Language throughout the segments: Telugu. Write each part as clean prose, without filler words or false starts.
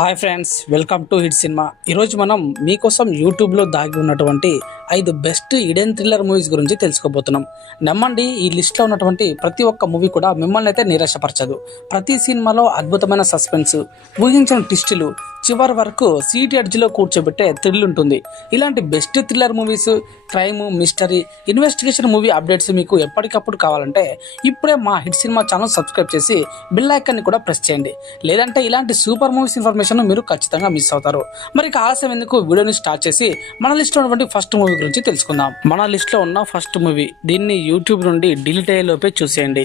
Hi friends, welcome to hit cinema. ఈరోజు మనం మీకోసం యూట్యూబ్లో దాగి ఉన్నటువంటి 5 బెస్ట్ హిడెన్ థ్రిల్లర్ మూవీస్ గురించి తెలుసుకోబోతున్నాం. నమ్మండి, ఈ లిస్ట్లో ఉన్నటువంటి ప్రతి ఒక్క మూవీ కూడా మిమ్మల్ని అయితే నిరాశపరచదు. ప్రతి సినిమాలో అద్భుతమైన సస్పెన్స్, ఊహించని ట్విస్టులు, చివరి వరకు సీట్ ఎడ్జ్లో కూర్చోబెట్టే థ్రిల్ ఉంటుంది. ఇలాంటి best thriller movies, crime, mystery, investigation movie updates మీకు ఎప్పటికప్పుడు కావాలంటే ఇప్పుడే మా హిట్ సినిమా ఛానల్ సబ్స్క్రైబ్ చేసి బెల్ ఐకాన్ని కూడా ప్రెస్ చేయండి. లేదంటే ఇలాంటి సూపర్ మూవీస్ ఇన్ఫర్మేషన్ మీరు ఖచ్చితంగా మిస్ అవుతారు. మరి ఆలస్యం ఎందుకు, వీడియోని స్టార్ట్ చేసి మన లిస్ట్ లో ఉన్నటువంటి ఫస్ట్ మూవీ గురించి తెలుసుకుందాం. మన లిస్ట్ లో ఉన్న ఫస్ట్ మూవీ, దీన్ని యూట్యూబ్ నుండి డిలీట్ అయ్యేలోపే చూసేయండి.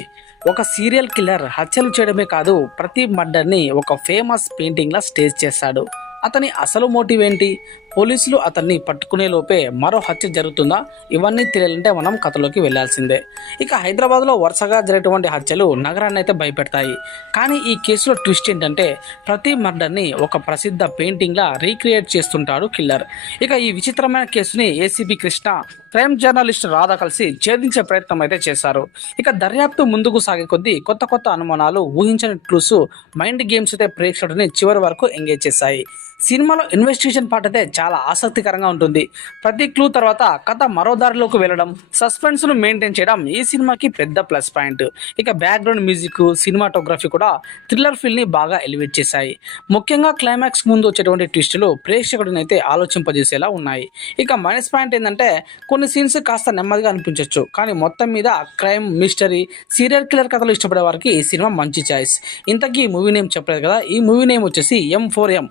ఒక సీరియల్ కిల్లర్ హత్యలు చేయడమే కాదు, ప్రతి మర్డర్ని ఒక ఫేమస్ పెయింటింగ్ లా స్టేజ్ చేశాడు. అతని అసలు మోటివ్ ఏంటి? పోలీసులు అతన్ని పట్టుకునే లోపే మరో హత్య జరుగుతుందా? ఇవన్నీ తెలియాలంటే మనం కథలోకి వెళ్లాల్సిందే. ఇక హైదరాబాద్లో వరుసగా జరిగేటువంటి హత్యలు నగరాన్ని అయితే భయపెడతాయి. కానీ ఈ కేసులో ట్విస్ట్ ఏంటంటే ప్రతి మర్డర్ని ఒక ప్రసిద్ధ పెయింటింగ్ లా రీక్రియేట్ చేస్తుంటాడు కిల్లర్. ఇక ఈ విచిత్రమైన కేసుని ACP Krishna, crime journalist Radha కలిసి ఛేదించే ప్రయత్నం అయితే చేశారు. ఇక దర్యాప్తు ముందుకు సాగే కొద్దీ కొత్త కొత్త అనుమానాలు, ఊహించని క్లూస్, మైండ్ గేమ్స్ అయితే ప్రేక్షకుడిని చివరి వరకు ఎంగేజ్ చేశాయి. సినిమాలో ఇన్వెస్టిగేషన్ పార్ట్ అయితే చాలా ఆసక్తికరంగా ఉంటుంది. ప్రతి క్లూ తర్వాత కథ మరో దారిలోకి వెళ్ళడం, సస్పెన్స్ ను మెయింటైన్ చేయడం ఈ సినిమాకి పెద్ద ప్లస్ పాయింట్. ఇక బ్యాక్గ్రౌండ్ మ్యూజిక్, సినిమాటోగ్రఫీ కూడా థ్రిల్లర్ ఫీల్ ని బాగా ఎలివేట్ చేశాయి. ముఖ్యంగా క్లైమాక్స్ ముందు వచ్చేటువంటి ట్విస్టులు ప్రేక్షకుడిని అయితే ఆలోచింపజేసేలా ఉన్నాయి. ఇక మైనస్ పాయింట్ ఏంటంటే కొన్ని సీన్స్ కాస్త నెమ్మదిగా అనిపించవచ్చు, కానీ మొత్తం మీద క్రైమ్, మిస్టరీ, సీరియల్ కిల్లర్ కథలు ఇష్టపడే వారికి ఈ సినిమా మంచి చాయిస్. ఇంతకీ ఈ మూవీ నేమ్ చెప్పలేదు కదా, ఈ మూవీ నేమ్ వచ్చేసి M4M,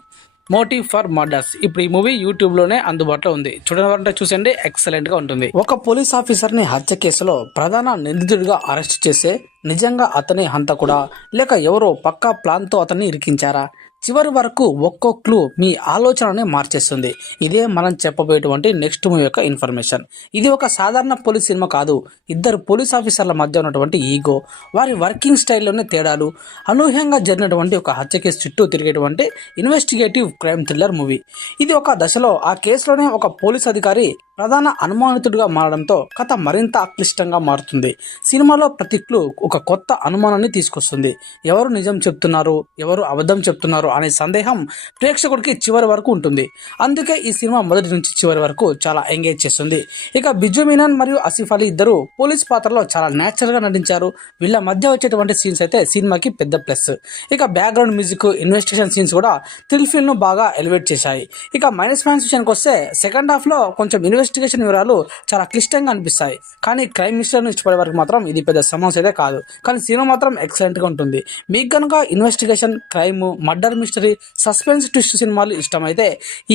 మోటివ్ ఫర్ మర్డర్స్. ఇప్పుడు ఈ మూవీ యూట్యూబ్ లోనే అందుబాటులో ఉంది. చూడవాలంటే చూసండి, ఎక్సలెంట్ గా ఉంటుంది. ఒక పోలీస్ ఆఫీసర్ ని హత్య కేసులో ప్రధాన నిందితుడిగా అరెస్ట్ చేసే నిజంగా అతనే హంతకుడా, లేక ఎవరో పక్కా ప్లాన్ తో అతన్ని ఇరికించారా? చివరి వరకు ఒక్కో క్లూ మీ ఆలోచనని మార్చేస్తుంది. ఇదే మనం చెప్పబోయేటువంటి నెక్స్ట్ మూవీ యొక్క ఇన్ఫర్మేషన్. ఇది ఒక సాధారణ పోలీస్ సినిమా కాదు. ఇద్దరు పోలీస్ ఆఫీసర్ల మధ్య ఉన్నటువంటి ఈగో, వారి వర్కింగ్ స్టైల్లోనే తేడాలు, అనూహ్యంగా జరిగినటువంటి ఒక హత్య కేసు చుట్టూ తిరిగేటువంటి ఇన్వెస్టిగేటివ్ క్రైమ్ థ్రిల్లర్ మూవీ. ఇది ఒక దశలో ఆ కేసులోనే ఒక పోలీస్ అధికారి ప్రధాన అనుమానితుడిగా మారడంతో కథ మరింత క్లిష్టంగా మారుతుంది. సినిమాలో ప్రతి క్లూ ఒక కొత్త అనుమానాన్ని తీసుకొస్తుంది. ఎవరు నిజం చెప్తున్నారు, ఎవరు అబద్ధం చెప్తున్నారు అనే సందేహం ప్రేక్షకుడికి చివరి వరకు ఉంటుంది. అందుకే ఈ సినిమా మొదటి నుంచి చివరి వరకు చాలా ఎంగేజ్ చేస్తుంది. ఇక బిజు మీనన్ మరియు ఆసిఫ్ అలీ ఇద్దరు పోలీస్ పాత్రలో చాలా న్యాచురల్ గా నటించారు. వీళ్ళ మధ్య వచ్చేటువంటి సీన్స్ అయితే సినిమాకి పెద్ద ప్లస్. ఇక బ్యాక్గ్రౌండ్ మ్యూజిక్, ఇన్వెస్టిగేషన్ సీన్స్ కూడా థ్రిల్ ఫీల్ ను బాగా ఎలివేట్ చేశాయి. ఇక మైనస్ పాయింట్స్ విషయానికి వస్తే సెకండ్ హాఫ్ లో కొంచెం ఇన్వెస్టిగేషన్ వివరాలు చాలా క్లిష్టంగా అనిపిస్తాయి. కానీ క్రైమ్ మిస్టరీని ఇష్టపడే వరకు మాత్రం ఇది పెద్ద సమస్య అయితే కాదు. కానీ సినిమా మాత్రం ఎక్సలెంట్ గా ఉంటుంది. మీకు కనుక investigation, crime, murder mystery, suspense twist సినిమాలు ఇష్టమైతే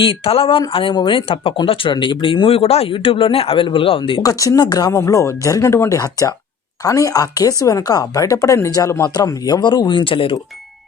ఈ తలవాన్ అనే మూవీని తప్పకుండా చూడండి. ఇప్పుడు ఈ మూవీ కూడా యూట్యూబ్ లోనే అవైలబుల్ గా ఉంది. ఒక చిన్న గ్రామంలో జరిగినటువంటి హత్య, కానీ ఆ కేసు వెనుక బయటపడే నిజాలు మాత్రం ఎవరూ ఊహించలేరు.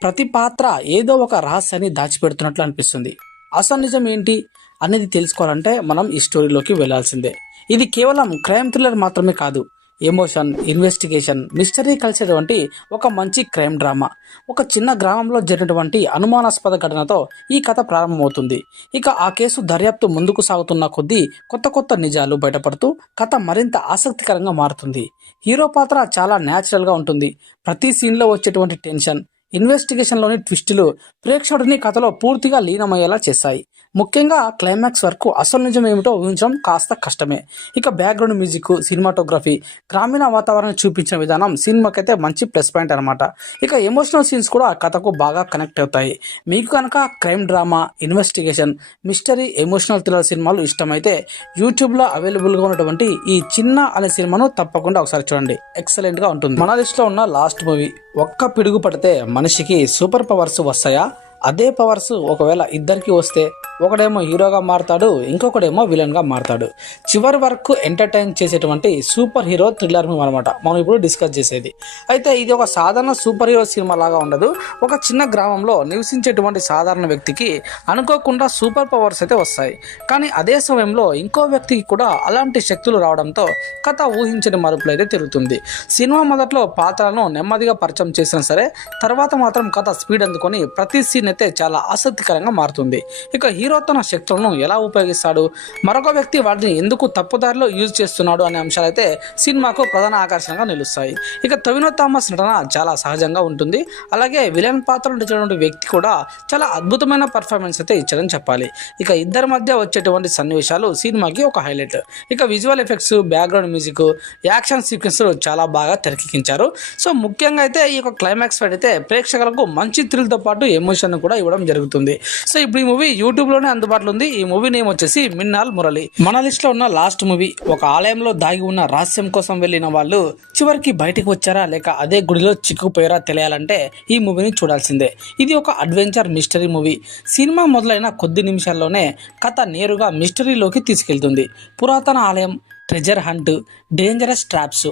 ప్రతి పాత్ర ఏదో ఒక రహస్యాన్ని దాచిపెడుతున్నట్లు అనిపిస్తుంది. అసలు నిజం ఏంటి అనేది తెలుసుకోవాలంటే మనం ఈ స్టోరీలోకి వెళ్లాల్సిందే. ఇది కేవలం క్రైమ్ థ్రిల్లర్ మాత్రమే కాదు, ఎమోషన్, ఇన్వెస్టిగేషన్, మిస్టరీ కలిసేటువంటి ఒక మంచి క్రైమ్ డ్రామా. ఒక చిన్న గ్రామంలో జరిగినటువంటి అనుమానాస్పద ఘటనతో ఈ కథ ప్రారంభమవుతుంది. ఇక ఆ కేసు దర్యాప్తు ముందుకు సాగుతున్న కొద్దీ కొత్త కొత్త నిజాలు బయటపడుతూ కథ మరింత ఆసక్తికరంగా మారుతుంది. హీరో పాత్ర చాలా న్యాచురల్ గా ఉంటుంది. ప్రతి సీన్లో వచ్చేటువంటి టెన్షన్, ఇన్వెస్టిగేషన్లోని ట్విస్టులు ప్రేక్షకుడిని కథలో పూర్తిగా లీనమయ్యేలా చేశాయి. ముఖ్యంగా క్లైమాక్స్ వరకు అసలు నిజం ఏమిటో ఊహించడం కాస్త కష్టమే. ఇక బ్యాక్గ్రౌండ్ మ్యూజిక్, సినిమాటోగ్రఫీ, గ్రామీణ వాతావరణం చూపించిన విధానం సినిమాకైతే మంచి ప్లస్ పాయింట్ అనమాట. ఇక ఎమోషనల్ సీన్స్ కూడా కథకు బాగా కనెక్ట్ అవుతాయి. మీకు కనుక crime drama, investigation, mystery, emotional thriller సినిమాలు ఇష్టమైతే యూట్యూబ్లో అవైలబుల్గా ఉన్నటువంటి ఈ చిన్న అనే సినిమాను తప్పకుండా ఒకసారి చూడండి, ఎక్సలెంట్గా ఉంటుంది. మన లిస్ట్లో ఉన్న లాస్ట్ మూవీ, ఒక్క పిడుగు పడితే మనిషికి సూపర్ పవర్స్ వస్తాయా? అదే పవర్స్ ఒకవేళ ఇద్దరికి వస్తే ఒకడేమో హీరోగా మారతాడు, ఇంకొకడేమో విలన్ గా మారతాడు. చివరి వరకు ఎంటర్టైన్ చేసేటువంటి సూపర్ హీరో థ్రిల్లర్ మూవీ అనమాట మనం ఇప్పుడు డిస్కస్ చేసేది. అయితే ఇది ఒక సాధారణ సూపర్ హీరో సినిమా లాగా ఉండదు. ఒక చిన్న గ్రామంలో నివసించేటువంటి సాధారణ వ్యక్తికి అనుకోకుండా సూపర్ పవర్స్ అయితే వస్తాయి. కానీ అదే సమయంలో ఇంకో వ్యక్తికి కూడా అలాంటి శక్తులు రావడంతో కథ ఊహించని మలుపులు అయితే తిరుగుతుంది. సినిమా మొదట్లో పాత్రలను నెమ్మదిగా పరిచయం చేసినా సరే తర్వాత మాత్రం కథ స్పీడ్ అందుకొని ప్రతి సీన్ అయితే చాలా ఆసక్తికరంగా మారుతుంది. ఇక హీరో హీరో తన శక్తులను ఎలా ఉపయోగిస్తాడు, మరొక వ్యక్తి వాటిని ఎందుకు తప్పుదారిలో యూజ్ చేస్తున్నాడు అనే అంశాలైతే సినిమాకు ప్రధాన ఆకర్షణగా నిలుస్తాయి. ఇక టొవినో థామస్ నటన చాలా సహజంగా ఉంటుంది. అలాగే విలన్ పాత్ర నటించినటువంటి వ్యక్తి కూడా చాలా అద్భుతమైన పర్ఫార్మెన్స్ అయితే ఇచ్చారని చెప్పాలి. ఇక ఇద్దరి మధ్య వచ్చేటువంటి సన్నివేశాలు సినిమాకి ఒక హైలైట్. ఇక visual effects, background music, action sequence చాలా బాగా తెరకెక్కించారు. సో ముఖ్యంగా అయితే ఈ యొక్క క్లైమాక్స్ ఫైట్ అయితే ప్రేక్షకులకు మంచి థ్రిల్తో పాటు ఎమోషన్ కూడా ఇవ్వడం జరుగుతుంది. సో ఇప్పుడు ఈ మూవీ యూట్యూబ్లోనే అందుబాటులో ఉంది. ఈ మూవీ నేమ్ వచ్చేసి మిన్నాల్ మురళి. మన లిస్ట్లో ఉన్న లాస్ట్ మూవీ. ఒక ఆలయంలో దాగి ఉన్న రహస్యం కోసం వెళ్ళిన వాళ్ళు చివరికి బయటకు వచ్చారా లేక అదే గుడిలో చిక్కుపోయారా తెలియాలంటే ఈ మూవీని చూడాల్సిందే. ఇది ఒక అడ్వెంచర్ మిస్టరీ మూవీ. సినిమా మొదలైన కొద్ది నిమిషాల్లోనే కథ నేరుగా మిస్టరీలోకి తీసుకెళ్తుంది. పురాతన ఆలయం, ట్రెజర్ హంట్, డేంజరస్ ట్రాప్స్,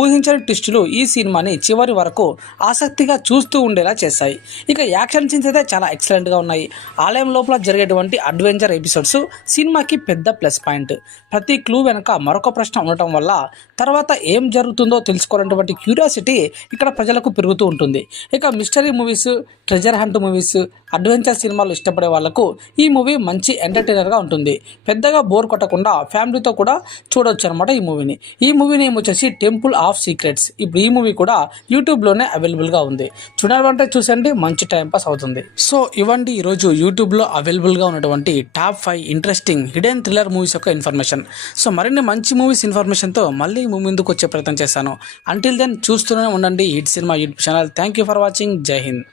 ఊహించని ట్విస్టులు ఈ సినిమాని చివరి వరకు ఆసక్తిగా చూస్తూ ఉండేలా చేశాయి. ఇక యాక్షన్ సీన్స్ అయితే చాలా ఎక్సలెంట్గా ఉన్నాయి. ఆలయం లోపల జరిగేటువంటి అడ్వెంచర్ ఎపిసోడ్స్ సినిమాకి పెద్ద ప్లస్ పాయింట్. ప్రతి క్లూ వెనక మరొక ప్రశ్న ఉండటం వల్ల తర్వాత ఏం జరుగుతుందో తెలుసుకోవాలనేటువంటి క్యూరియాసిటీ ఇక్కడ ప్రజలకు పెరుగుతూ ఉంటుంది. ఇక mystery movies, treasure hunt movies, adventure సినిమాలు ఇష్టపడే వాళ్లకు ఈ మూవీ మంచి ఎంటర్టైనర్గా ఉంటుంది. పెద్దగా బోర్ కొట్టకుండా ఫ్యామిలీతో కూడా చూడొచ్చు అనమాట ఈ మూవీని. ఈ మూవీ నేమ్ వచ్చేసి టెంపుల్ ఆఫ్ సీక్రెట్స్. ఇప్పుడు ఈ మూవీ కూడా యూట్యూబ్లోనే అవైలబుల్గా ఉంది. చూడాలంటే చూసండి, మంచి టైంపాస్ అవుతుంది. సో ఇవ్వండి ఈరోజు యూట్యూబ్లో అవైలబుల్గా ఉన్నటువంటి top 5 interesting hidden thriller movies యొక్క ఇన్ఫర్మేషన్. సో మరిన్ని మంచి మూవీస్ ఇన్ఫర్మేషన్తో మళ్ళీ ముందుకు వచ్చే ప్రయత్నం చేస్తాను. అంటిల్ దెన్ చూస్తూనే ఉండండి hit cinema YouTube channel. Thank you for watching. జై హింద్.